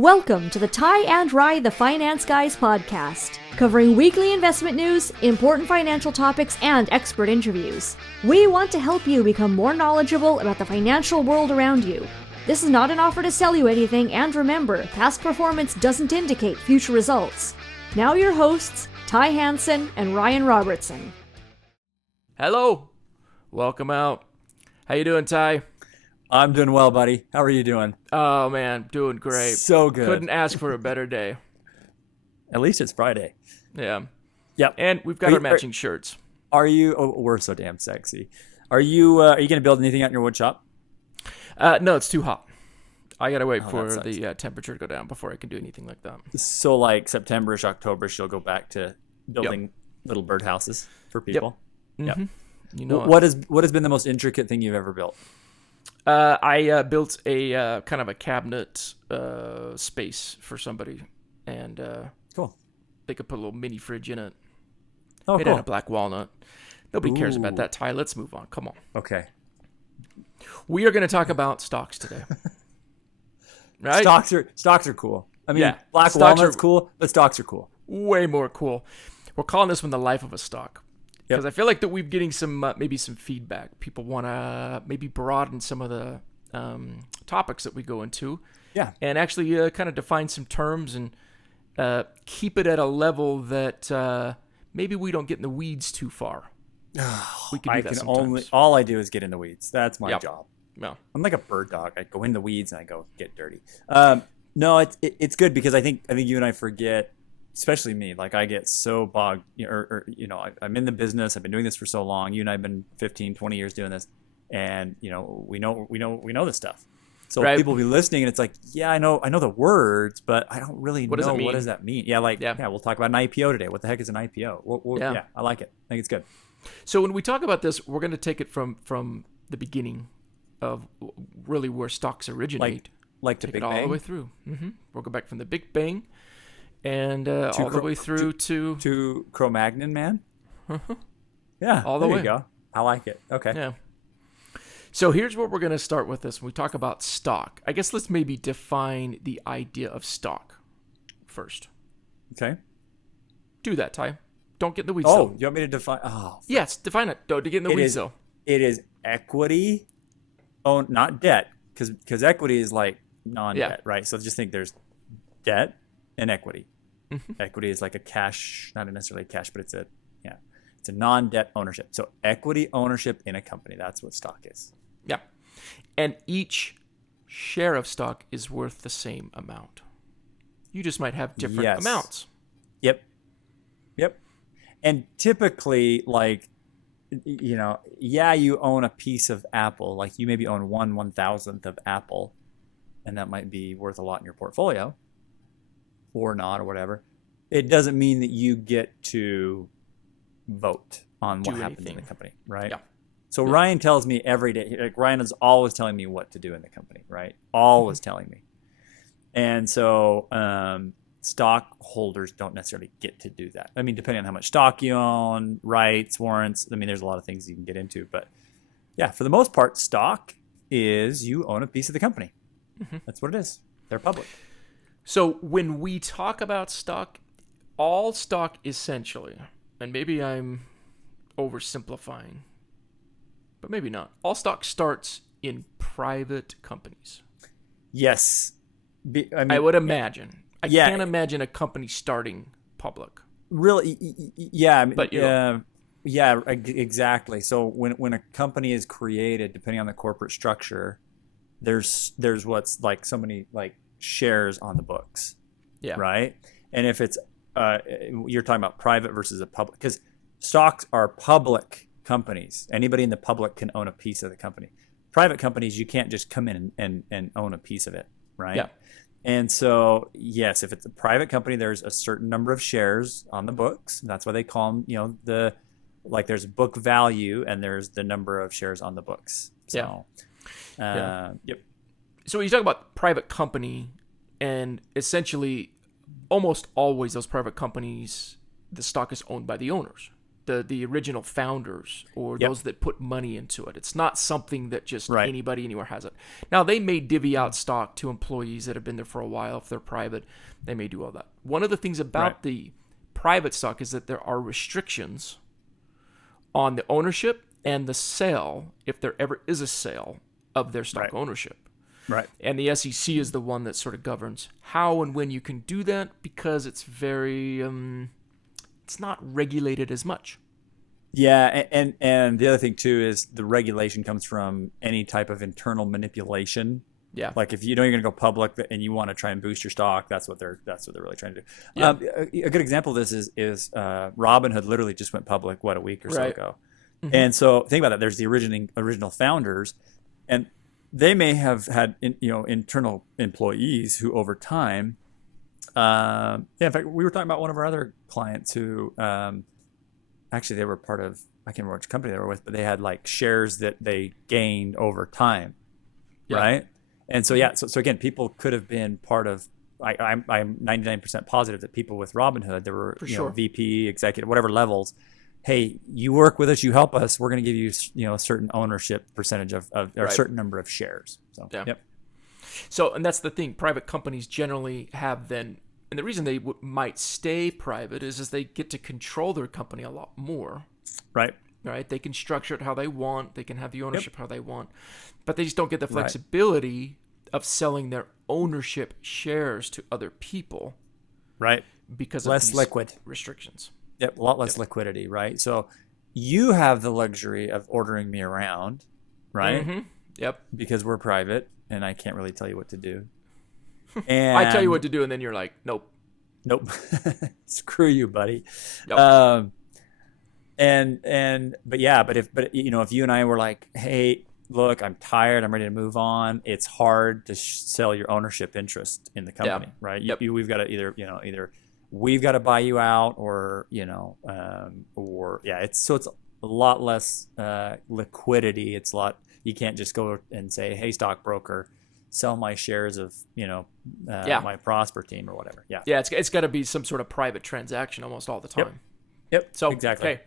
Welcome to the Ty and Rye the Finance Guys podcast, covering weekly investment news, important financial topics, and expert interviews. We want to help you become more knowledgeable about the financial world around you. This is not an offer to sell you anything, and remember, past performance doesn't indicate future results. Now your hosts, Ty Hansen and Ryan Robertson. Hello. Welcome out. How you doing, Ty? I'm doing well, buddy. How are you doing? Oh, man, doing great. So good. Couldn't ask for a better day. At least it's Friday. Yeah. Yep. And we've got our matching shirts. Are you? Oh, we're so damn sexy. Are you going to build anything out in your wood shop? No, it's too hot. I gotta wait for that the temperature to go down before I can do anything like that. So, like September-ish, October-ish, you'll go back to building little birdhouses for people. Yep. Mm-hmm. You know what has been the most intricate thing you've ever built? I built a kind of a cabinet space for somebody, and cool. They could put a little mini fridge in it. Oh, Made cool. out of black walnut. Nobody cares about that, Ty. Let's move on. Come on. Okay. We are going to talk about stocks today. Right? Stocks are cool. I mean, Yeah, black walnut's cool, but stocks are cool. Way more cool. We're calling this one the life of a stock. Because I feel like that we're getting some maybe some feedback. People want to maybe broaden some of the topics that we go into. Yeah. And actually kind of define some terms and keep it at a level that maybe we don't get in the weeds too far. We can do that sometimes. All I do is get in the weeds. That's my job. No. I'm like a bird dog. I go in the weeds and I go get dirty. No, it's good because I think you and I forget. Especially me, like I get so bogged, I'm in the business. I've been doing this for so long. You and I have been 15, 20 years doing this, and we know this stuff. So people will be listening, and it's like, yeah, I know the words, but I don't really know what does that mean. Yeah, we'll talk about an IPO today. What the heck is an IPO? Yeah, I like it. I think it's good. So when we talk about this, we're going to take it from the beginning of really where stocks originate, like the take Big it all Bang? the way through. Mm-hmm. We'll go back from the Big Bang. And all the way through to Cro-Magnon, man. Yeah, all the way. There you go. I like it. Okay. Yeah. So here's what we're going to start with this. When we talk about stock, I guess let's maybe define the idea of stock first. Okay. Do that, Ty. Don't get in the weeds. Oh, you want me to define? Oh. Yes, define it. Don't get in the weeds, though. It is equity, not debt, because equity is like non-debt, right? So just think there's debt and equity. Mm-hmm. Equity is like a cash, not necessarily cash, but it's a non-debt ownership. So equity ownership in a company, that's what stock is. Yeah. And each share of stock is worth the same amount. You just might have different amounts. Yep. And typically, you own a piece of Apple. Like you maybe own 1/1000th of Apple, and that might be worth a lot in your portfolio. Or not, or whatever. It doesn't mean that you get to vote on what happens in the company, right? Yeah. So Ryan tells me every day. Like Ryan is always telling me what to do in the company, right? Always telling me. And so stockholders don't necessarily get to do that. I mean, depending on how much stock you own, rights, warrants. I mean, there's a lot of things you can get into, but yeah, for the most part, stock is you own a piece of the company. Mm-hmm. That's what it is. They're public. So when we talk about stock, all stock essentially, and maybe I'm oversimplifying, but maybe not. All stock starts in private companies. Yes. I would imagine. I can't imagine a company starting public. Really? Yeah. But yeah, exactly. So when a company is created, depending on the corporate structure, there's what's like so many like shares on the books, right? And if it's you're talking about private versus a public, because stocks are public companies. Anybody in the public can own a piece of the company. Private companies, you can't just come in and own a piece of it, right? Yeah. And so yes, if it's a private company, there's a certain number of shares on the books. That's why they call them, there's book value and there's the number of shares on the books. So, Yep. So when you talk about private company, and essentially almost always those private companies, the stock is owned by the owners. the original founders or Yep. those that put money into it. It's not something that just Right. anybody anywhere has it. Now, they may divvy out stock to employees that have been there for a while. If they're private, they may do all that. One of the things about Right. the private stock is that there are restrictions on the ownership and the sale, if there ever is a sale of their stock Right. ownership. Right. And the SEC is the one that sort of governs how and when you can do that, because it's very, it's not regulated as much. Yeah, and the other thing too is the regulation comes from any type of internal manipulation. Yeah. Like if you know you're going to go public and you want to try and boost your stock, that's what they're really trying to do. Yeah. A good example of this is Robinhood literally just went public a week or so Right. ago, and so think about that. There's the original founders, and they may have had internal employees who over time. In fact, we were talking about one of our other clients who actually they were part of, I can't remember which company they were with, but they had like shares that they gained over time, Yeah. right? And so so again, people could have been part of. I'm 99% positive that people with Robinhood, there were For sure. VP, executive, whatever levels. Hey, you work with us, you help us. We're going to give you a certain ownership percentage of or a Right. certain number of shares. So Yeah. yep, So, and that's the thing. Private companies generally have then, and the reason they might stay private is they get to control their company a lot more. right, Right? They can structure it how they want. They can have the ownership how they want, but they just don't get the Right. flexibility of selling their ownership shares to other people right. because Less of these liquid. restrictions. Yep, a lot less liquidity, right? So you have the luxury of ordering me around, right? Mm-hmm. Yep. Because we're private and I can't really tell you what to do. And I tell you what to do, and then you're like, nope. Nope. Screw you, buddy. Yep. But if you and I were like, hey, look, I'm tired, I'm ready to move on. It's hard to sell your ownership interest in the company, right? Yep. We've got to either we've got to buy you out, or it's a lot less liquidity. It's a lot. You can't just go and say, hey, stockbroker, sell my shares of my Prosper team or whatever. Yeah. Yeah, it's got to be some sort of private transaction almost all the time. Yep. So exactly. Okay.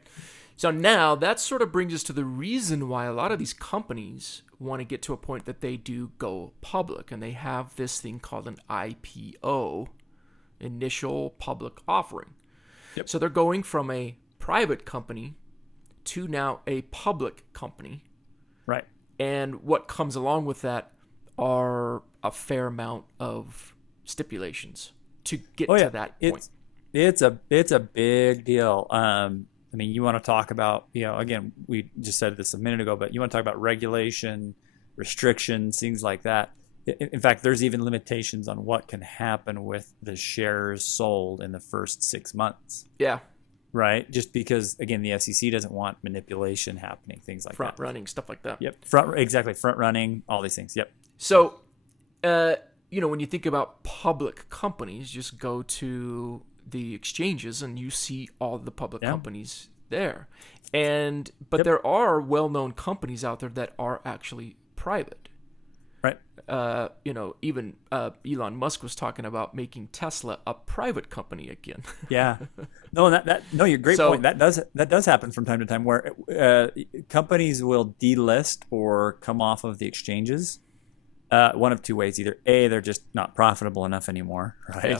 So now that sort of brings us to the reason why a lot of these companies want to get to a point that they do go public, and they have this thing called an IPO, initial public offering. Yep. So they're going from a private company to now a public company, Right. and what comes along with that are a fair amount of stipulations to get to that point. It's a big deal. I mean, you want to talk about, again, we just said this a minute ago, but you want to talk about regulation, restrictions, things like that. In fact, there's even limitations on what can happen with the shares sold in the first 6 months. Yeah. Right? Just because, again, the SEC doesn't want manipulation happening, things like Front that. running, stuff like that. Yep. Front running, all these things. Yep. So, when you think about public companies, just go to the exchanges and you see all the public companies there. But there are well-known companies out there that are actually private. Right. Even Elon Musk was talking about making Tesla a private company again. Yeah. No, you're great point. That does happen from time to time where companies will delist or come off of the exchanges. One of two ways: either A, they're just not profitable enough anymore, right? Yeah.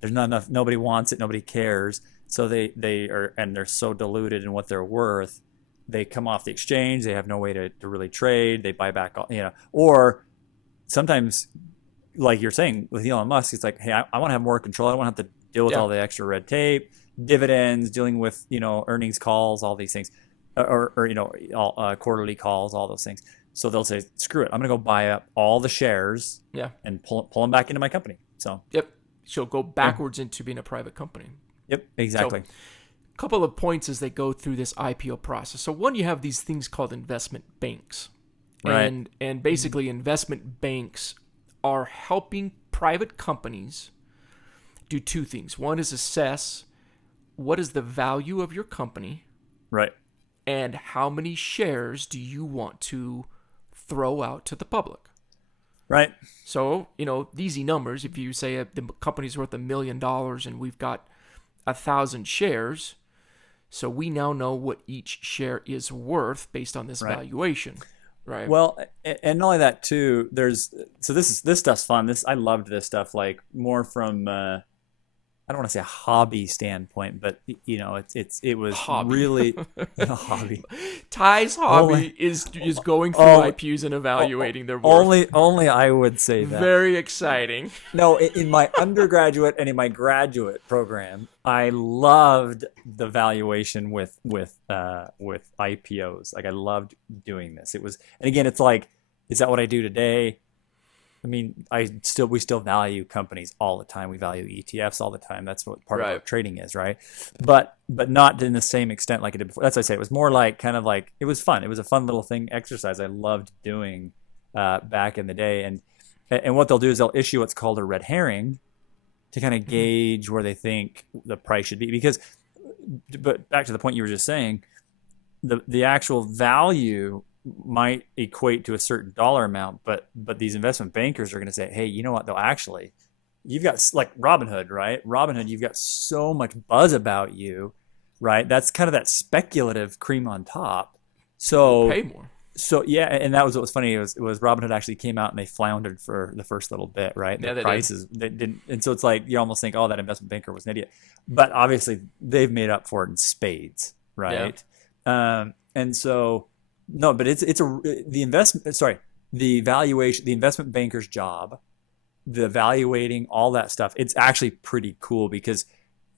There's not enough. Nobody wants it. Nobody cares. So they are, and they're so diluted in what they're worth. They come off the exchange. They have no way to really trade. They buy back, or sometimes, like you're saying with Elon Musk, it's like, hey, I want to have more control. I don't want to have to deal with all the extra red tape, dividends, dealing with earnings calls, all these things, or all quarterly calls, all those things. So they'll say, screw it, I'm going to go buy up all the shares, and pull them back into my company. So she'll go backwards into being a private company. Yep, exactly. So, a couple of points as they go through this IPO process. So one, you have these things called investment banks. Right. And basically investment banks are helping private companies do two things. One is assess what is the value of your company, Right. and how many shares do you want to throw out to the public. Right. So, the easy numbers, if you say the company's worth $1 million and we've got 1,000 shares, So we now know what each share is worth based on this Right. valuation, right? Well, and not only that too. This stuff's fun. I loved this stuff like more from I don't want to say a hobby standpoint, but it was Hobby. really a hobby. Ty's hobby Only- is going through only- IPUs and evaluating their worth. Only I would say that. Very exciting. No, in my undergraduate and in my graduate program, I loved the valuation with IPOs. Like I loved doing this. It was, and again, it's like, is that what I do today? I mean, we still value companies all the time. We value ETFs all the time. That's what part of our trading is, right? But not in the same extent like I did before. That's what I say. It was more like kind of like it was fun. It was a fun little exercise I loved doing back in the day. And what they'll do is they'll issue what's called a red herring to kind of gauge where they think the price should be. But back to the point you were just saying, the actual value might equate to a certain dollar amount, but these investment bankers are going to say, hey, you know what though, actually you've got like Robinhood, right? Robinhood, you've got so much buzz about you, right? That's kind of that speculative cream on top. So pay more. So yeah, and that was what was funny. It was Robinhood actually came out and they floundered for the first little bit, right? Yeah, the prices they didn't, and so it's like you almost think, oh, that investment banker was an idiot, but obviously they've made up for it in spades, right? Yeah. And so no, but the valuation, the investment banker's job, the evaluating, all that stuff. It's actually pretty cool because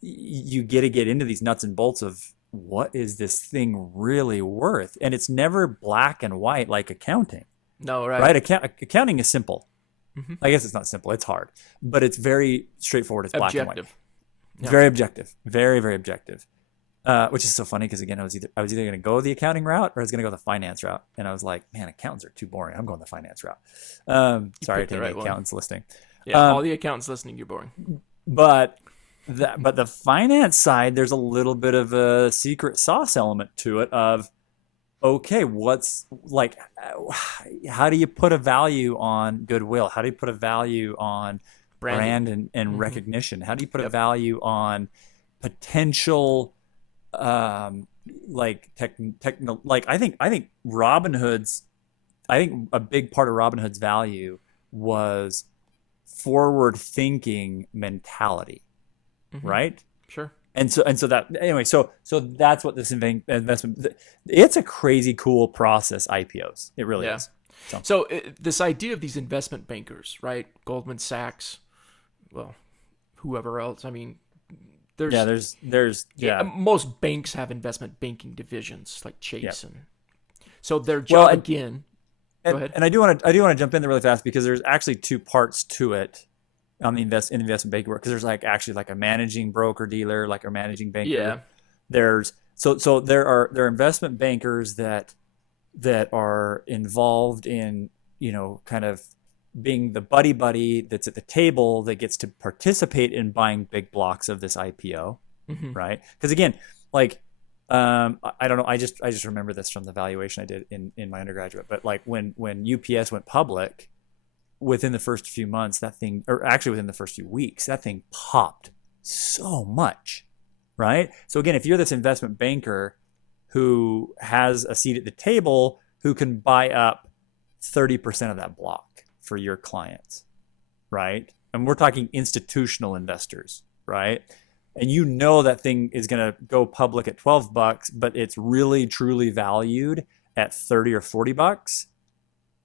you get to get into these nuts and bolts of what is this thing really worth, and it's never black and white like accounting. No, right? Right? Accounting is simple. Mm-hmm. I guess it's not simple; it's hard, but it's very straightforward. It's black and white. Yeah. Very objective. Very, very objective. Which is so funny because again, I was either going to go the accounting route or I was going to go the finance route, and I was like, man, accountants are too boring. I'm going the finance route. Sorry to any accountants listening. Yeah, all the accountants listening, you're boring. But the finance side, there's a little bit of a secret sauce element to it of, okay, what's like, how do you put a value on goodwill? How do you put a value on brand and mm-hmm. recognition? How do you put a value on potential like techno, like I think Robinhood's, I think a big part of Robinhood's value was forward thinking mentality, mm-hmm. right? Sure. And so that anyway, so that's what this investment. It's a crazy cool process. IPOs, it really is. So this idea of these investment bankers, right? Goldman Sachs, well, whoever else. I mean. There's most banks have investment banking divisions like Chase, and so their job again. Go ahead. And I do want to jump in there really fast because there's actually two parts to it on the investment banking work, because there's like actually like a managing broker dealer, like a managing banker. Yeah. There's so there are investment bankers that are involved in, you know, kind of being the buddy that's at the table that gets to participate in buying big blocks of this IPO, mm-hmm. right? Because again, like I don't know, I just remember this from the valuation I did in my undergraduate, but like when UPS went public, within the first few months, that thing, or actually within the first few weeks, that thing popped so much, right? So again, if you're this investment banker who has a seat at the table, who can buy up 30% of that block for your clients, right? And we're talking institutional investors, right? And you know that thing is going to go public at $12, but it's really truly valued at 30 or 40 bucks.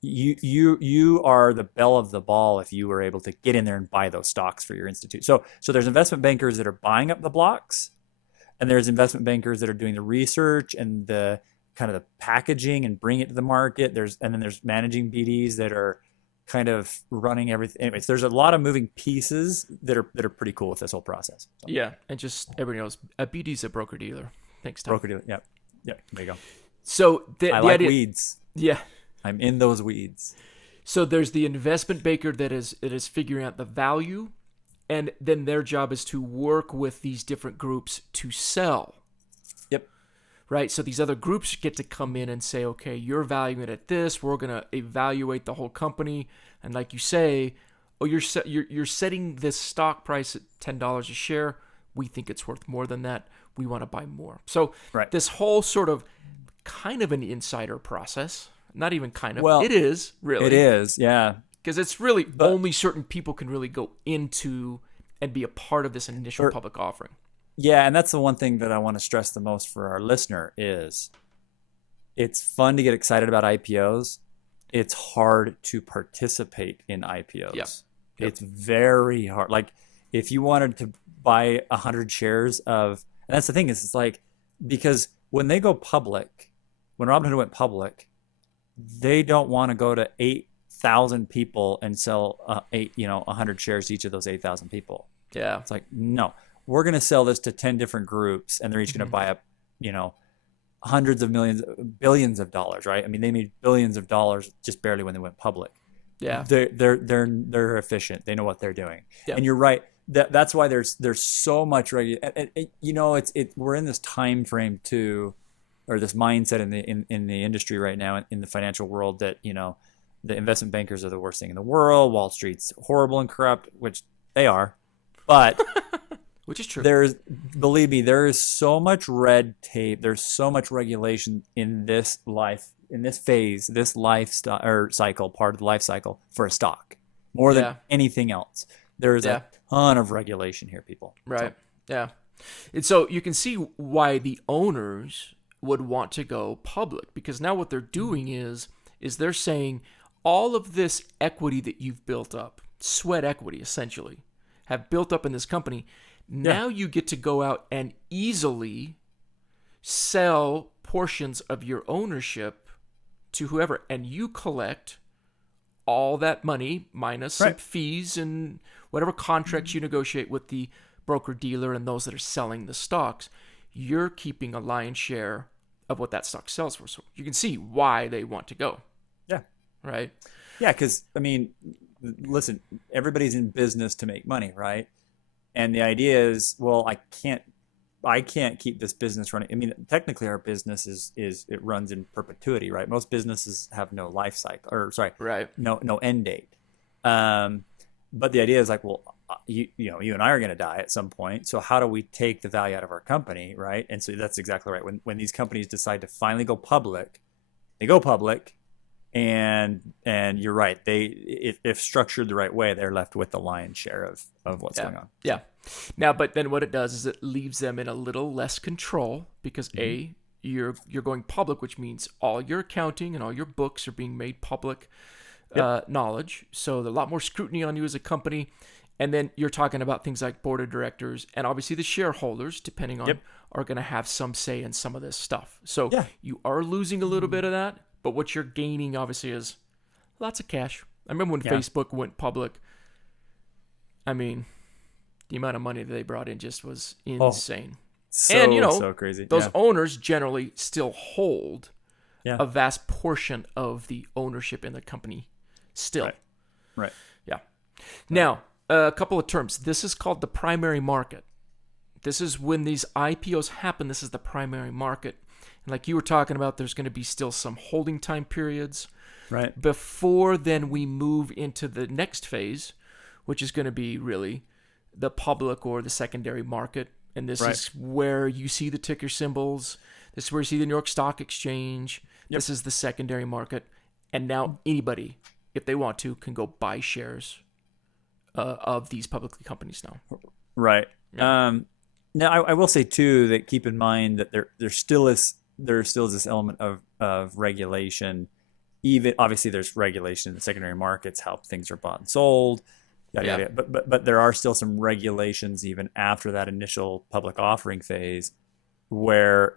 You are the belle of the ball if you were able to get in there and buy those stocks for your institute. So there's investment bankers that are buying up the blocks, and there's investment bankers that are doing the research and the kind of the packaging and bring it to the market. And then there's managing BDs that are kind of running everything. Anyways, there's a lot of moving pieces that are pretty cool with this whole process. So. Yeah, and just everybody knows a BD's a broker dealer. Thanks, Tom. Broker dealer. Yeah. There you go. So I like weeds. Yeah, I'm in those weeds. So there's the investment banker that is figuring out the value, and then their job is to work with these different groups to sell. Yep. Right, so these other groups get to come in and say, okay, you're valuing it at this. We're gonna evaluate the whole company, and like you say, oh, you're setting this stock price at $10 a share. We think it's worth more than that. we want to buy more. So Right. this whole sort of kind of an insider process, not even kind of, Well, it is really. It is, yeah. Because it's really But- only certain people can really go into and be a part of this initial public offering. Yeah, and that's the one thing that I want to stress the most for our listener is it's fun to get excited about IPOs. It's hard to participate in IPOs. Yep. It's very hard. Like if you wanted to buy 100 shares of, and that's the thing is it's like, because when they go public, when Robinhood went public, they don't want to go to 8,000 people and sell 100 shares to each of those 8,000 people. Yeah. It's like, no, we're going to sell this to 10 different groups and they're each going to buy up, hundreds of millions, billions of dollars, right? I mean, they made billions of dollars just barely when they went public. Yeah. They're efficient. They know what they're doing. Yeah. And you're right. That's why there's so much we're in this time frame too, or this mindset in the industry right now in the financial world that, the investment bankers are the worst thing in the world. Wall Street's horrible and corrupt, which they are. But which is true. Believe me, there is so much red tape. There's so much regulation in this phase, this lifestyle or cycle, part of the life cycle for a stock, more than anything else. There is a ton of regulation here, people. Right. Yeah. And so you can see why the owners would want to go public, because now what they're doing is they're saying all of this equity that you've built up, sweat equity essentially, have built up in this company. Now you get to go out and easily sell portions of your ownership to whoever, and you collect all that money minus some fees and whatever contracts you negotiate with the broker dealer and those that are selling the stocks. You're keeping a lion's share of what that stock sells for. So you can see why they want to go. Yeah. Right? Yeah, because, I mean, listen, everybody's in business to make money, right? And the idea is, well, I can't keep this business running. I mean, technically our business is it runs in perpetuity, right? Most businesses have no life cycle, or sorry, no end date. But the idea is like, well, you and I are going to die at some point. So how do we take the value out of our company, right? And so that's exactly right. When these companies decide to finally go public, they go public, and you're right. If structured the right way, they're left with the lion's share of what's going on. Yeah. Now, but then what it does is it leaves them in a little less control because you're going public, which means all your accounting and all your books are being made public knowledge. So there's a lot more scrutiny on you as a company. And then you're talking about things like board of directors and obviously the shareholders, depending on, are going to have some say in some of this stuff. So you are losing a little bit of that, but what you're gaining obviously is lots of cash. I remember when Facebook went public. I mean, the amount of money that they brought in just was insane. And so crazy. Those owners generally still hold a vast portion of the ownership in the company still. Right. Yeah. Now, a couple of terms. This is called the primary market. This is when these IPOs happen. This is the primary market. And like you were talking about, there's going to be still some holding time periods. Right. Before then we move into the next phase, which is going to be really the public or the secondary market. And this is where you see the ticker symbols. This is where you see the New York Stock Exchange. This is the secondary market. And now anybody, if they want to, can go buy shares of these publicly companies now. Right. Yeah. Now, I will say, too, that keep in mind that there still is this element of regulation. Even obviously, there's regulation in the secondary markets, how things are bought and sold. Yada. But there are still some regulations even after that initial public offering phase where,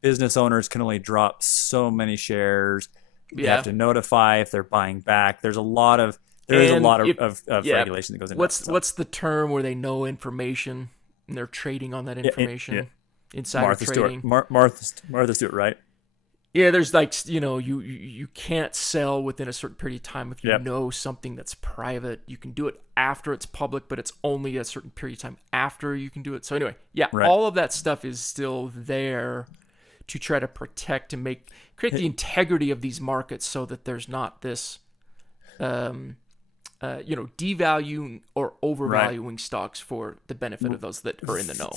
business owners can only drop so many shares. You have to notify if they're buying back. There's a lot of regulation that goes into that. What's the term where they know information and they're trading on that information? Insider trading. Martha Stewart, right? Yeah, there's like, you can't sell within a certain period of time if you know something that's private. You can do it after it's public, but it's only a certain period of time after you can do it. So anyway, all of that stuff is still there to try to protect and create the integrity of these markets so that there's not this devaluing or overvaluing stocks for the benefit of those that are in the know.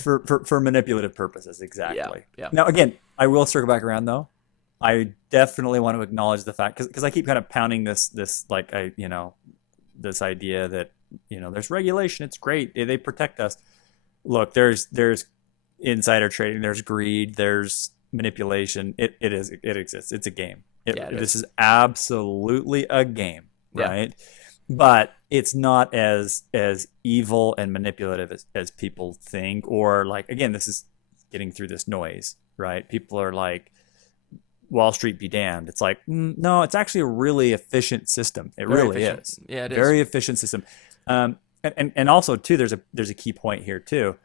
For manipulative purposes, exactly. Yeah. Now, again, I will circle back around though. I definitely want to acknowledge the fact because I keep kind of pounding this this idea that there's regulation. It's great. They protect us. Look, there's insider trading. There's greed. There's manipulation. It exists. It's a game. This is absolutely a game, right? But it's not as evil and manipulative as people think, or like, again, this is getting through this noise, right? People are like, Wall Street be damned. It's like, no, it's actually a really efficient system. It really is. Yeah, it is. Very efficient system. And also too, there's a key point here too.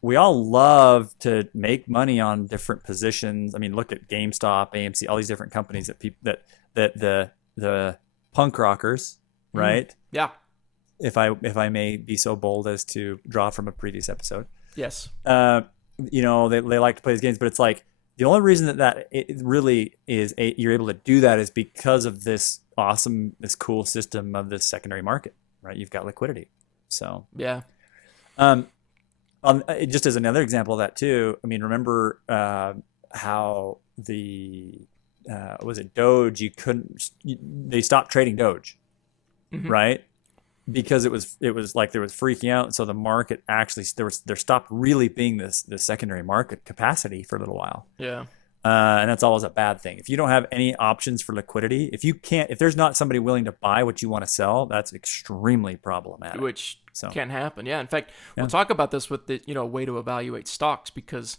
We all love to make money on different positions. I mean, look at GameStop, AMC, all these different companies that the punk rockers, right? Yeah. If I may be so bold as to draw from a previous episode. Yes. They like to play these games, but it's like the only reason that it really is you're able to do that is because of this cool system of this secondary market, right? You've got liquidity. So yeah. Just as another example of that too, I mean, remember how the was it Doge? They stopped trading Doge, right? Because it was like there was freaking out, so the market actually there stopped really being this secondary market capacity for a little while. Yeah. And that's always a bad thing. If you don't have any options for liquidity, if there's not somebody willing to buy what you want to sell, that's extremely problematic. Which can happen. Yeah. In fact, we'll talk about this with the way to evaluate stocks, because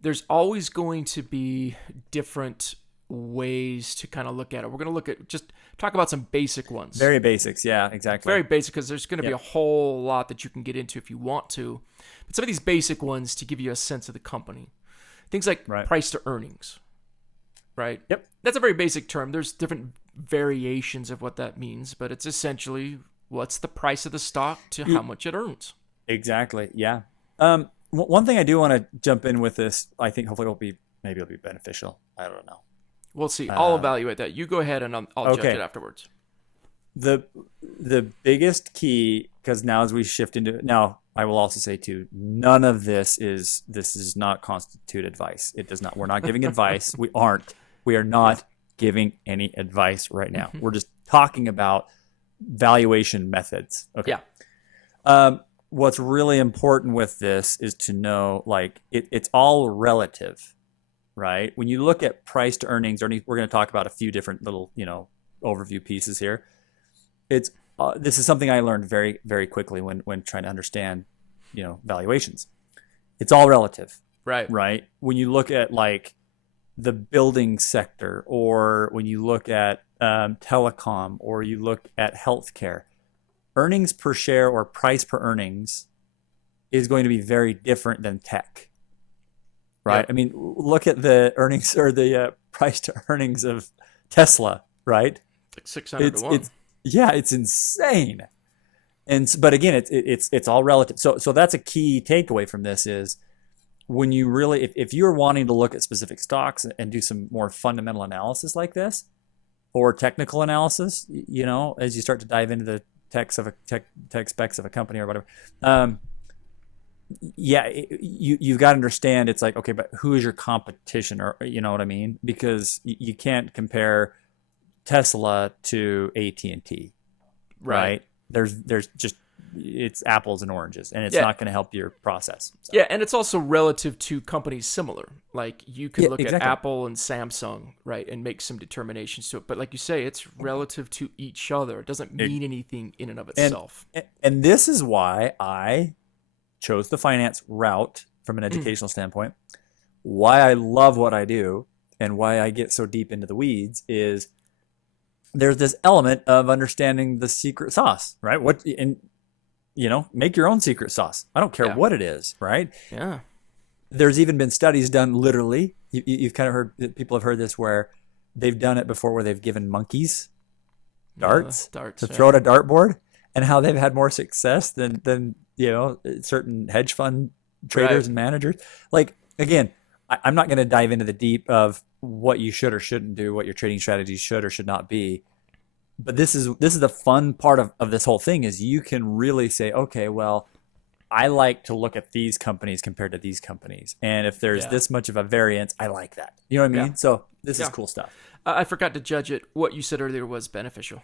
there's always going to be different ways to kind of look at it. We're going to talk about some basic ones. Very basics. Yeah, exactly. Very basic, because there's going to be a whole lot that you can get into if you want to. But some of these basic ones to give you a sense of the company. Things like price to earnings, right? Yep. That's a very basic term. There's different variations of what that means, but it's essentially what's the price of the stock to how much it earns. Exactly. Yeah. One thing I do want to jump in with this, I think hopefully it'll be beneficial. I don't know. We'll see. I'll evaluate that. You go ahead and I'll judge it afterwards. The biggest key, because now as we shift into now, I will also say too, none of this does not constitute advice. It does not. We're not giving advice. We are not giving any advice right now. We're just talking about valuation methods. Okay. Yeah. What's really important with this is to know, like, it's all relative, right? When you look at price to earnings, we're going to talk about a few different little, overview pieces here. This is something I learned very, very quickly when trying to understand, valuations. It's all relative. Right. When you look at like the building sector, or when you look at telecom, or you look at healthcare, earnings per share or price per earnings is going to be very different than tech. Right. Yep. I mean, look at the earnings or the price to earnings of Tesla. Right. Like 600 to 1. It's insane. But again, it's all relative. So that's a key takeaway from this is when you really, if you're wanting to look at specific stocks and do some more fundamental analysis like this, or technical analysis, as you start to dive into the tech specs of a company or whatever, you've got to understand. It's like, okay, but who is your competition, or you know what I mean? Because you can't compare Tesla to AT&T, right? There's just, it's apples and oranges, and it's not going to help your process. So. Yeah, and it's also relative to companies similar. Like you can look exactly. at Apple and Samsung, right, and make some determinations to it. But like you say, it's relative to each other. It doesn't mean anything in and of itself. And this is why I chose the finance route from an educational standpoint. Why I love what I do and why I get so deep into the weeds is there's this element of understanding the secret sauce, right? Make your own secret sauce. I don't care what it is, right? Yeah. There's even been studies done literally. You've kind of heard, people have heard this, where they've done it before, where they've given monkeys darts to throw at a dartboard, and how they've had more success than certain hedge fund traders and managers. Like, again, I'm not going to dive into the deep of what you should or shouldn't do, what your trading strategies should or should not be. but this is the fun part of this whole thing is you can really say, okay, well, I like to look at these companies compared to these companies. And if there's Yeah. this much of a variance, I like that. You know what I mean? Yeah. So this is Yeah. cool stuff. I forgot to judge it. What you said earlier was beneficial.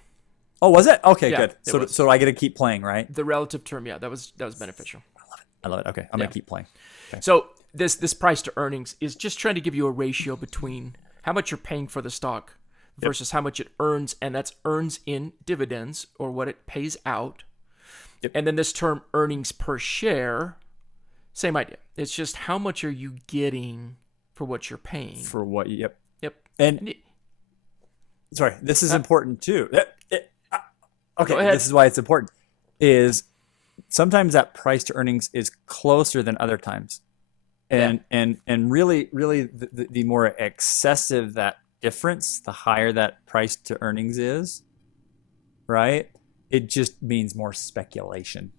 Oh, was it? Okay, Yeah, good. it So was. so I get to keep playing, right? The relative term, yeah, that was beneficial. I love it. Okay, I'm Yeah. gonna keep playing. So this price to earnings is just trying to give you a ratio between how much you're paying for the stock versus how much it earns, and that's earns in dividends or what it pays out. Yep. And then this term earnings per share, same idea. It's just how much are you getting for what you're paying. For what? Yep. Yep. And sorry, this is important too. Okay, Go ahead. this is why it's important. Is sometimes that price to earnings is closer than other times, and really the more excessive that difference, the higher that price to earnings is, right? It just means more speculation.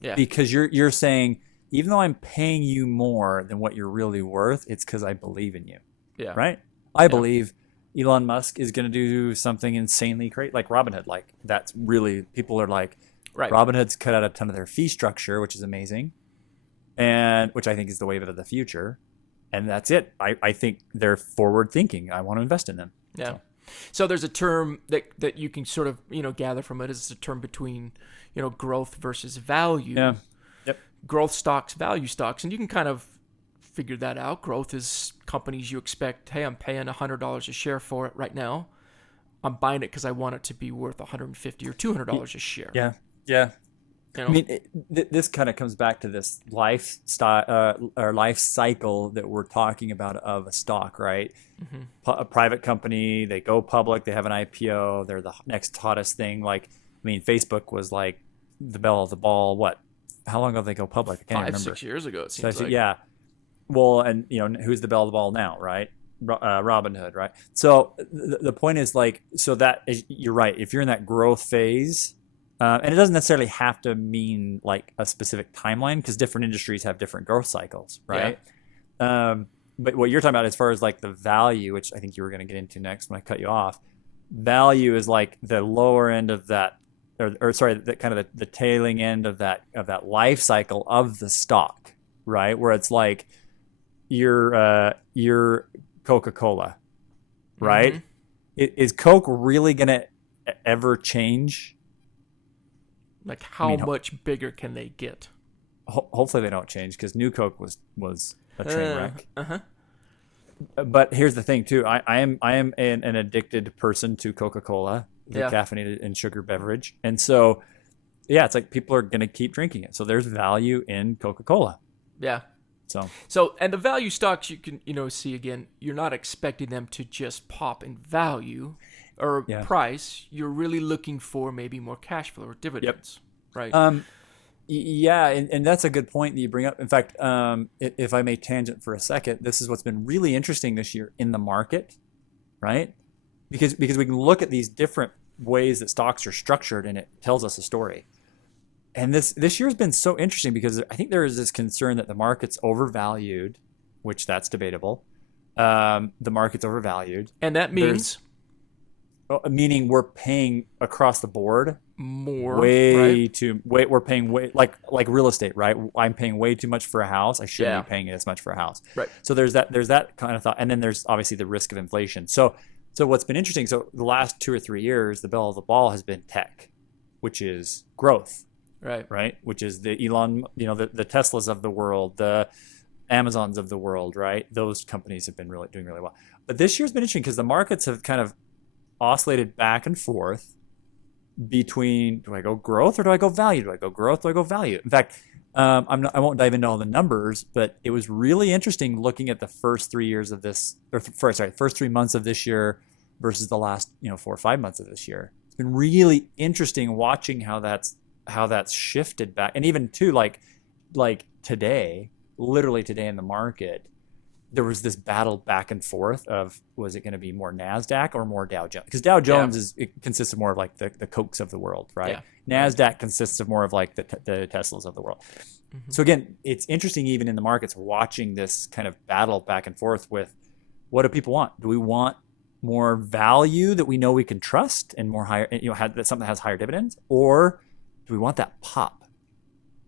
Yeah. Because you're saying, even though I'm paying you more than what you're really worth, it's because I believe in you, Yeah. right? I believe Elon Musk is going to do something insanely great, like Robinhood. Like that's really, people are like, Right. Robinhood's cut out a ton of their fee structure, which is amazing, and which I think is the wave of the future. And that's it. I think they're forward thinking. I want to invest in them. Yeah. So there's a term that you can sort of, gather from it is a term between, growth versus value. Yeah. Yep. Growth stocks, value stocks, and you can kind of figure that out. Growth is companies you expect, hey, I'm paying $100 a share for it right now. I'm buying it because I want it to be worth $150 or $200 a share. Yeah. Yeah. You know? I mean, this kind of comes back to this lifestyle or life cycle that we're talking about of a stock, right? Mm-hmm. A private company, they go public, they have an IPO, they're the next hottest thing. Like, I mean, Facebook was like the belle of the ball. What? How long ago did they go public? I can't remember. 5-6 years ago, it seems like. Yeah. Well, and who's the belle of the ball now, right? Robinhood, right? So the point is like, so that is, you're right. If you're in that growth phase. And it doesn't necessarily have to mean like a specific timeline because different industries have different growth cycles, right? Yeah. But what you're talking about as far as like the value, which I think you were going to get into next when I cut you off, value is like the lower end of that, or sorry, the kind of the tailing end of that life cycle of the stock, right? Where it's like your Coca-Cola, right? Mm-hmm. Is Coke really going to ever change? Like how much bigger can they get? Hopefully they don't change because New Coke was a train wreck. Uh-huh. But here's the thing too. I am an addicted person to Coca-Cola, the caffeinated and sugar beverage, and so it's like people are gonna keep drinking it. So there's value in Coca-Cola. Yeah. So and the value stocks you can see again. You're not expecting them to just pop in value or price. You're really looking for maybe more cash flow or dividends, right? Yeah, and that's a good point that you bring up. In fact, if I may tangent for a second, this is what's been really interesting this year in the market, right? Because we can look at these different ways that stocks are structured, and it tells us a story. And this year has been so interesting because I think there is this concern that the market's overvalued, which that's debatable. The market's overvalued, and that means. Meaning we're paying across the board more, we're paying way like real estate, right? I'm paying way too much for a house. I shouldn't be paying as much for a house, right? So there's that kind of thought, and then there's obviously the risk of inflation. So what's been interesting, so the last 2 or 3 years, the belle of the ball has been tech, which is growth, right? Which is the Elon, the Teslas of the world, the Amazons of the world, right? Those companies have been doing really well. But this year's been interesting because the markets have kind of oscillated back and forth between, do I go growth or do I go value? Do I go growth? Do I go value? In fact, I won't dive into all the numbers, but it was really interesting looking at the first 3 years of this, first 3 months of this year versus the last 4 or 5 months of this year. It's been really interesting watching how that's shifted back, and even too like today, literally today in the market. There was this battle back and forth of, was it going to be more NASDAQ or more Dow Jones? Because Dow Jones consists of more of like the Cokes of the world, right? Yeah. NASDAQ consists of more of like the Teslas of the world. Mm-hmm. So again, it's interesting even in the markets watching this kind of battle back and forth with, what do people want? Do we want more value that we know we can trust and more higher, that something that has higher dividends, or do we want that pop,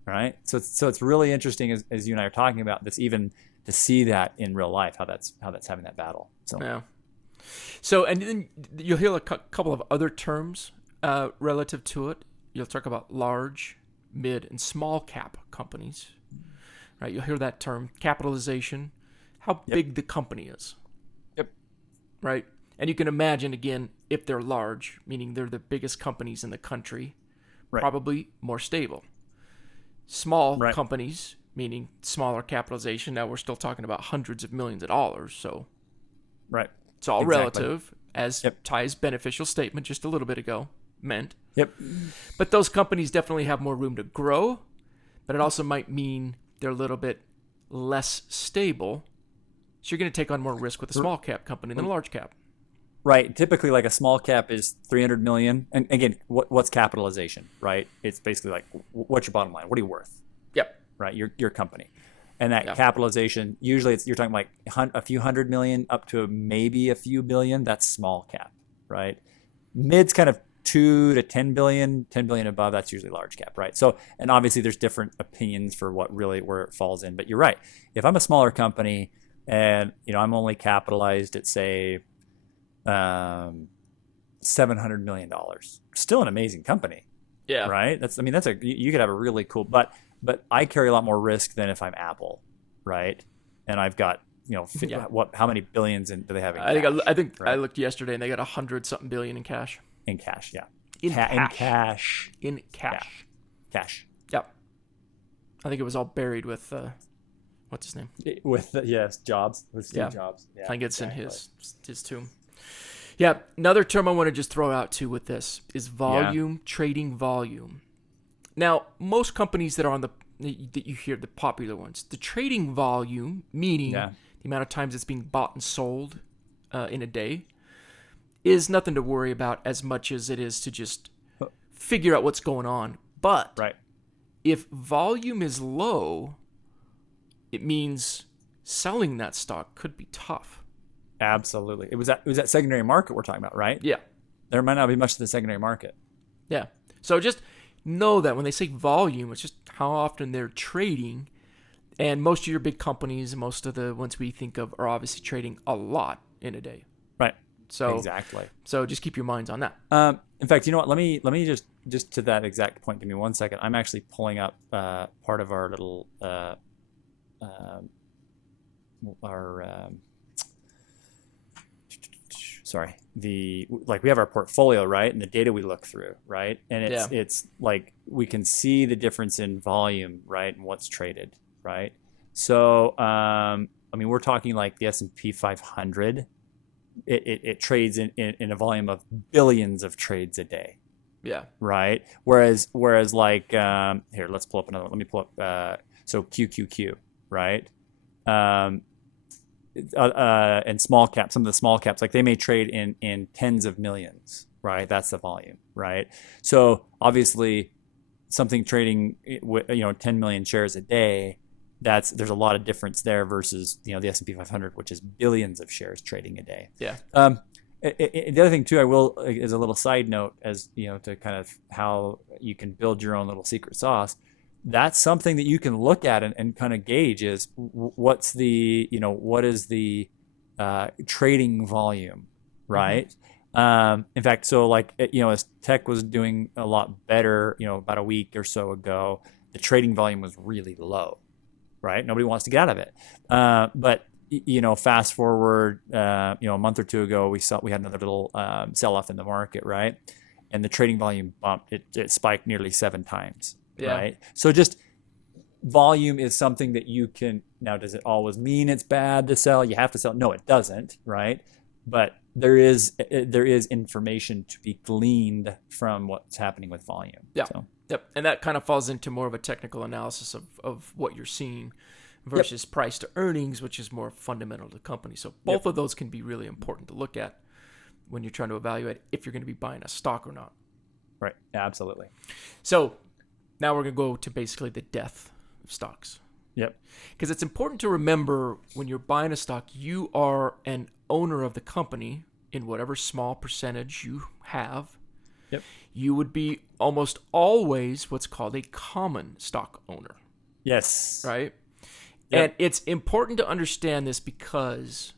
right? So it's really interesting as you and I are talking about this, even to see that in real life, how that's having that battle. So Yeah. So, and then you'll hear a couple of other terms relative to it. You'll talk about large, mid, and small cap companies, right? You'll hear that term, capitalization, how big the company is. Yep. Right? And you can imagine, again, if they're large, meaning they're the biggest companies in the country, probably more stable. Small companies, meaning smaller capitalization. Now we're still talking about hundreds of millions of dollars, so it's all relative, as Ty's beneficial statement just a little bit ago meant. Yep. But those companies definitely have more room to grow, but it also might mean they're a little bit less stable. So you're going to take on more risk with a small cap company than a large cap. Right. Typically, like a small cap is 300 million. And again, what's capitalization, right? It's basically like, what's your bottom line? What are you worth? Yep. Right. Your company. And that capitalization, usually you're talking like a few hundred million up to maybe a few billion. That's small cap, right? Mid's kind of 2 to 10 billion, 10 billion above, that's usually large cap, right? So, and obviously there's different opinions for where it falls in, but you're right. If I'm a smaller company and, I'm only capitalized at say, $700 million, still an amazing company. Yeah. Right. You could have a really cool, but I carry a lot more risk than if I'm Apple. Right. And I've got, how many billions do they have in cash? I think I looked yesterday and they got 100-something billion in cash. In cash, yeah. In cash. Cash. Yep. I think it was all buried with what's his name? Jobs. With Steve Jobs. Yeah, I think it's in his tomb. Yeah. Another term I want to just throw out too with this is volume, trading volume. Now, most companies that are that you hear, the popular ones, the trading volume, meaning the amount of times it's being bought and sold in a day, is nothing to worry about as much as it is to just figure out what's going on. But if volume is low, it means selling that stock could be tough. Absolutely. It was that secondary market we're talking about, right? Yeah. There might not be much to the secondary market. Yeah. So just know that when they say volume, it's just how often they're trading. And most of your big companies, most of the ones we think of, are obviously trading a lot in a day. Right. So exactly. So just keep your minds on that. In fact, you know what? Let me just to that exact point. Give me 1 second. I'm actually pulling up part of our little we have our portfolio, right, and the data we look through, right, and it's like we can see the difference in volume, right, and what's traded, right. So we're talking like the S&P 500. It trades in a volume of billions of trades a day. Yeah. Right. Whereas like here, let's pull up another one. Let me pull up so QQQ, right? And small caps, some of the small caps, like they may trade in tens of millions, right? That's the volume, right? So obviously, something trading 10 million shares a day, there's a lot of difference there versus the S&P 500, which is billions of shares trading a day. Yeah. The other thing too, I will, as a little side note, as to kind of how you can build your own little secret sauce. That's something that you can look at and kind of gauge is what is the trading volume, right? Mm-hmm. In fact, so like, as tech was doing a lot better, about a week or so ago, the trading volume was really low, right? Nobody wants to get out of it. But fast forward, a month or two ago, we had another little sell-off in the market, right? And the trading volume bumped. It spiked nearly 7 times. Yeah. Right. So just volume is something that you can. Now, does it always mean it's bad to sell? You have to sell. No, it doesn't. Right. But there is information to be gleaned from what's happening with volume. Yeah. So. Yep. And that kind of falls into more of a technical analysis of what you're seeing versus price to earnings, which is more fundamental to the company. So both of those can be really important to look at when you're trying to evaluate if you're going to be buying a stock or not. Right. Absolutely. So now we're going to go to basically the death of stocks. Yep. Because it's important to remember when you're buying a stock, you are an owner of the company, in whatever small percentage you have, Yep. you would be almost always what's called a common stock owner, Yes. right? Yep. And it's important to understand this because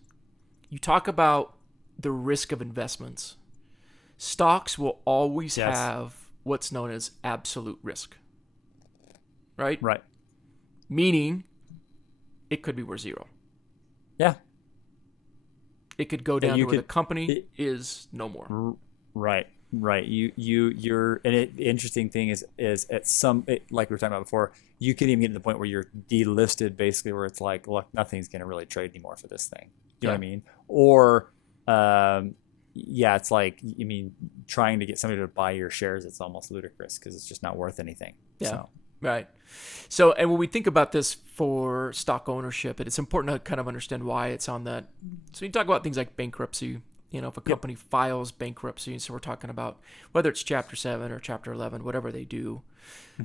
you talk about the risk of investments. Stocks will always Yes. have what's known as absolute risk, right? Right. Meaning it could be worth zero. Yeah. It could go down to where the company it- is no more. Right. You're, and the interesting thing is at like we were talking about before, you could even get to the point where you're delisted, basically, where it's like, look, nothing's going to really trade anymore for this thing. You know what I mean? Or, it's like, I mean, trying to get somebody to buy your shares, it's almost ludicrous because it's just not worth anything. Yeah. So. Right. So, and when we think about this for stock ownership, it's important to kind of understand why it's on that. So you talk about things like bankruptcy. You know, if a company files bankruptcy, so we're talking about whether it's Chapter 7 or Chapter 11, whatever they do.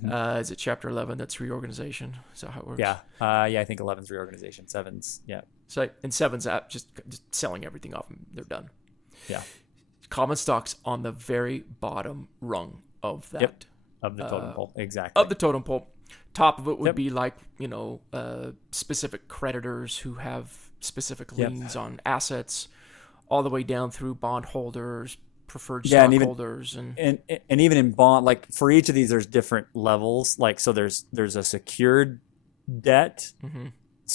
Is it Chapter 11 that's reorganization? Is that how it works? Yeah. I think 11's reorganization. 7's, yeah. So, and 7's just selling everything off and they're done. Yeah. Common stocks on the very bottom rung of that. Yep. Of the totem pole. Exactly. Of the totem pole. Top of it would be like, specific creditors who have specific liens on assets, all the way down through bondholders, preferred stockholders, and even in bond, like for each of these, there's different levels. Like, so there's a secured debt,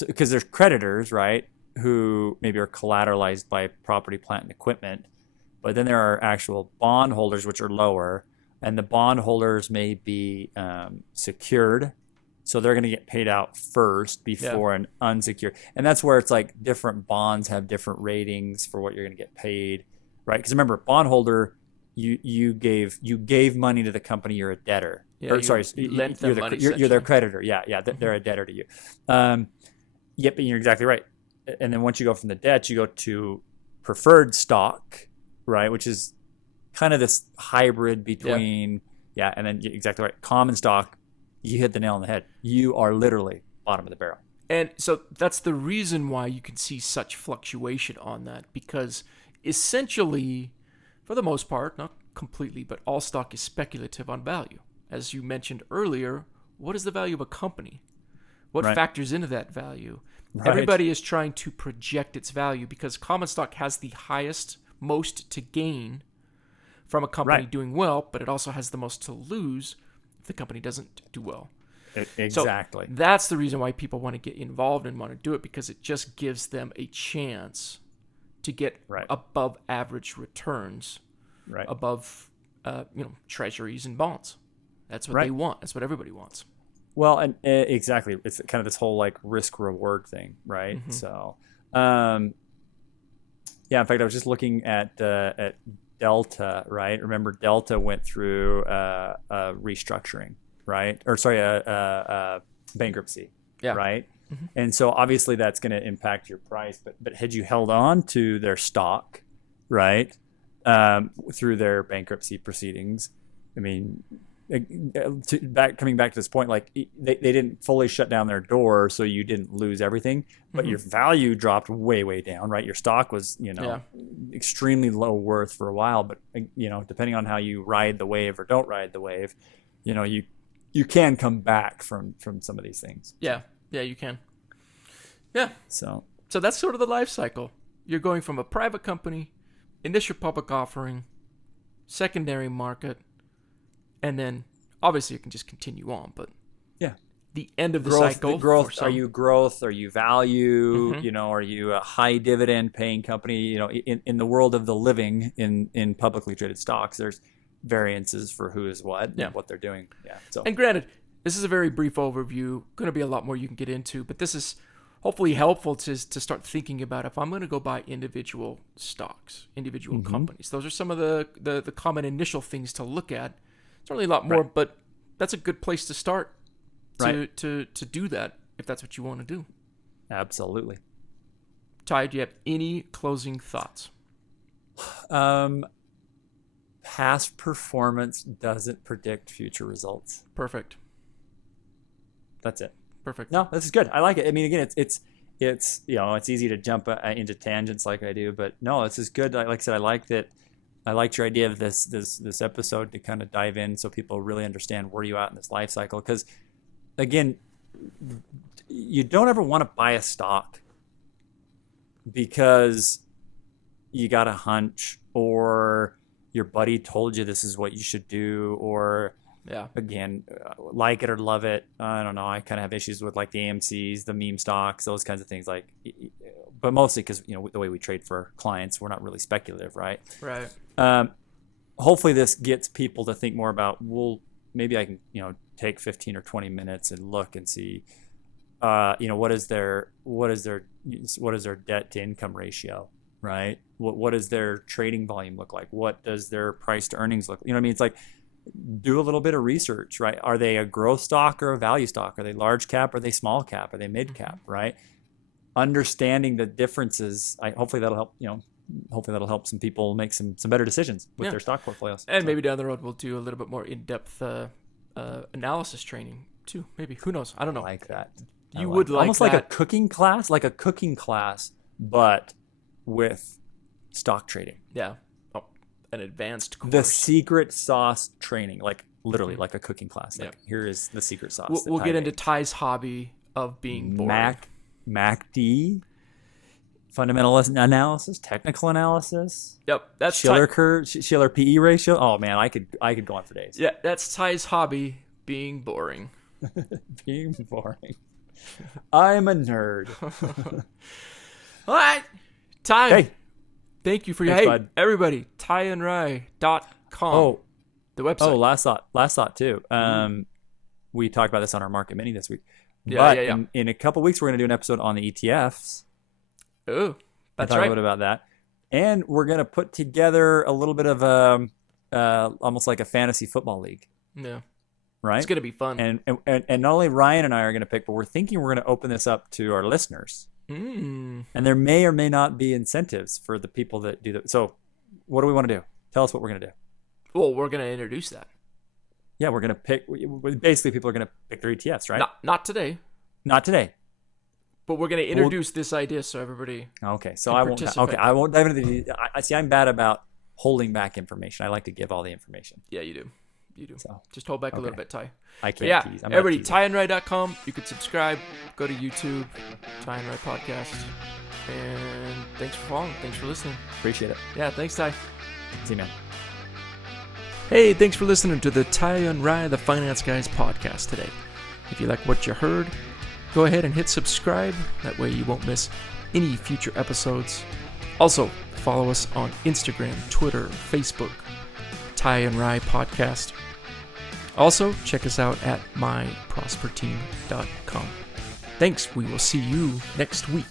because there's creditors, right, who maybe are collateralized by property, plant, and equipment, but then there are actual bondholders, which are lower, and the bondholders may be secured. So they're going to get paid out first before an unsecured. And that's where it's like different bonds have different ratings for what you're going to get paid, right? Because remember, bondholder, you gave money to the company, you're a debtor. Yeah, You're their creditor. Yeah, they're a debtor to you. Yep, and you're exactly right. And then once you go from the debt, you go to preferred stock, right? Which is kind of this hybrid between, and then exactly right, common stock. You hit the nail on the head. You are literally bottom of the barrel. And so that's the reason why you can see such fluctuation on that, because essentially, for the most part, not completely, but all stock is speculative on value. As you mentioned earlier, what is the value of a company? What factors into that value? Right. Everybody is trying to project its value because common stock has the highest, most to gain from a company doing well, but it also has the most to lose if the company doesn't do well. Exactly. So that's the reason why people want to get involved and want to do it, because it just gives them a chance to get above average returns, above treasuries and bonds. That's what they want. That's what everybody wants. Well, and exactly, it's kind of this whole like risk reward thing, right? Mm-hmm. So, in fact, I was just looking at Delta, right? Remember, Delta went through a restructuring, right? Or sorry, a bankruptcy, right? Mm-hmm. And so obviously that's going to impact your price. But had you held on to their stock, right, through their bankruptcy proceedings, I mean, coming back to this point, like they didn't fully shut down their door, so you didn't lose everything, but your value dropped way down, right? Your stock was, extremely low worth for a while, but depending on how you ride the wave or don't ride the wave, you can come back from some of these things. Yeah, you can. Yeah. So that's sort of the life cycle. You're going from a private company, initial public offering, secondary market, and then obviously it can just continue on, but the end of the cycle. The growth. Are you growth? Are you value? Mm-hmm. Are you a high dividend paying company? In the world of the living in publicly traded stocks, there's variances for who is what and what they're doing. Yeah. So, and granted, this is a very brief overview. Going to be a lot more you can get into, but this is hopefully helpful to start thinking about if I'm going to go buy individual stocks, individual companies. Those are some of the common initial things to look at. Certainly a lot more, but that's a good place to start to do that if that's what you want to do. Absolutely. Ty, do you have any closing thoughts? Past performance doesn't predict future results. Perfect. That's it. Perfect. No, this is good. I like it. I mean, again, it's it's easy to jump into tangents like I do, but no, this is good. Like I said, I like that. I liked your idea of this episode to kind of dive in so people really understand where you at in this life cycle. Because again, you don't ever want to buy a stock because you got a hunch or your buddy told you this is what you should do, or again, like it or love it. I don't know. I kind of have issues with like the AMCs, the meme stocks, those kinds of things. Like, but mostly because the way we trade for clients, we're not really speculative, right? Right. Hopefully this gets people to think more about, well, maybe I can take 15 or 20 minutes and look and see what is their debt to income ratio, right? What does their trading volume look like? What does their price to earnings look like? What I mean? It's like, do a little bit of research, right? Are they a growth stock or a value stock? Are they large cap? Are they small cap? Are they mid cap, right? Understanding the differences, hopefully that'll help, hopefully that'll help some people make some better decisions with their stock portfolios. And maybe down the road we'll do a little bit more in-depth analysis training too. Maybe, who knows? I don't know. I like that. You would like almost that. like a cooking class, but with stock trading. Yeah. Oh, an advanced course. The secret sauce training, like literally like a cooking class. Like here is the secret sauce. We'll get into Ty's hobby of being boring. MACD, fundamental analysis, technical analysis. Yep, that's Shiller curve, Shiller PE ratio. Oh man, I could go on for days. Yeah, that's Ty's hobby, being boring. Being boring. I'm a nerd. All right, Ty. Hey, thank you for your bud. Everybody, tyandrai.com. Oh, the website. Oh, last thought too. We talked about this on our Market Mini this week. Yeah. In a couple weeks, we're going to do an episode on the ETFs. Oh, that's talk right. a little bit about that, and we're going to put together a little bit of almost like a fantasy football league. Yeah, right. It's going to be fun. And not only Ryan and I are going to pick, but we're thinking we're going to open this up to our listeners. And there may or may not be incentives for the people that do that. So, what do we want to do? Tell us what we're going to do. Well, we're going to introduce that. Yeah, we're going to pick. Basically, people are going to pick their ETFs, right? Not today. Not today. But we're going to introduce this idea so everybody. Okay, so I won't. Okay, I won't dive into the. I see. I'm bad about holding back information. I like to give all the information. Yeah, you do. So, just hold back a little bit, Ty. I can't tease. Everybody, tyandrai.com. You can subscribe. Go to YouTube, Ty and Rai Podcast. And thanks for following. Thanks for listening. Appreciate it. Yeah, thanks, Ty. See you, man. Hey, thanks for listening to the Ty and Rai, the Finance Guys podcast today. If you like what you heard, go ahead and hit subscribe. That way you won't miss any future episodes. Also, follow us on Instagram, Twitter, Facebook, Ty and Rai Podcast. Also, check us out at myprosperteam.com. Thanks. We will see you next week.